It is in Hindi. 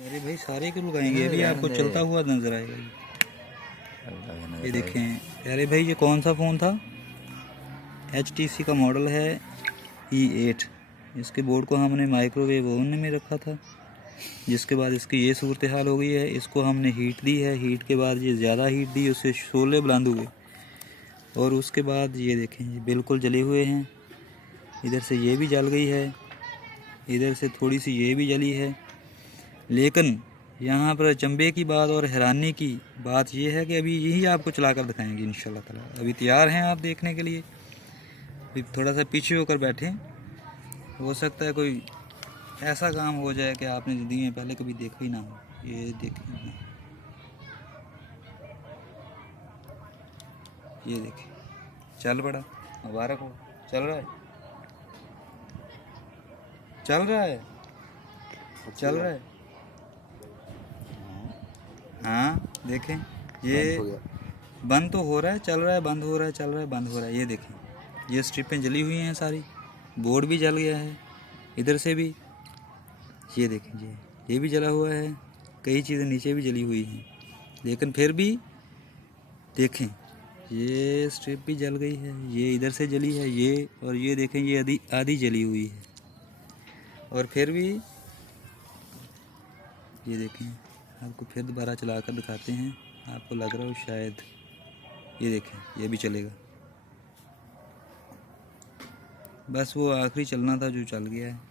अरे भाई सारे क्यों लगाएंगे, अभी आपको चलता हुआ नजर आएगा ये देखें। अरे भाई ये कौन सा फ़ोन था, HTC का मॉडल है E8। इसके बोर्ड को हमने माइक्रोवेव ओवन में रखा था, जिसके बाद इसकी ये सूरत हाल हो गई है। इसको हमने हीट दी है, हीट के बाद ये ज़्यादा हीट दी, उससे शोले बुलंद हुए और उसके बाद ये देखें ये बिल्कुल जले हुए हैं। इधर से ये भी जल गई है, इधर से थोड़ी सी ये भी जली है। लेकिन यहाँ पर चंबे की बात और हैरानी की बात यह है कि अभी यही आपको चलाकर दिखाएंगे इंशाल्लाह ताला। अभी तैयार हैं आप देखने के लिए, अभी थोड़ा सा पीछे होकर बैठें, हो सकता है कोई ऐसा काम हो जाए कि आपने ज़िंदगी में पहले कभी देखा ही ना हो। ये देखें, ये देखें चल पड़ा, मुबारक हो, चल रहा है, चल रहा है, चल रहा है। हाँ देखें ये बंद तो हो रहा है, चल रहा है, बंद हो रहा है, चल रहा है, बंद हो रहा है। ये देखें ये स्ट्रिपें जली हुई हैं सारी, बोर्ड भी जल गया है, इधर से भी ये देखें ये भी जला हुआ है, कई चीज़ें नीचे भी जली हुई हैं। लेकिन फिर भी देखें ये स्ट्रिप भी जल गई है, ये इधर से जली है, ये और ये देखें ये आधी आधी जली हुई है। और फिर भी ये देखें, आपको फिर दोबारा चला कर दिखाते हैं, आपको लग रहा हो शायद, ये देखें ये भी चलेगा। बस वो आखिरी चलना था जो चल गया है।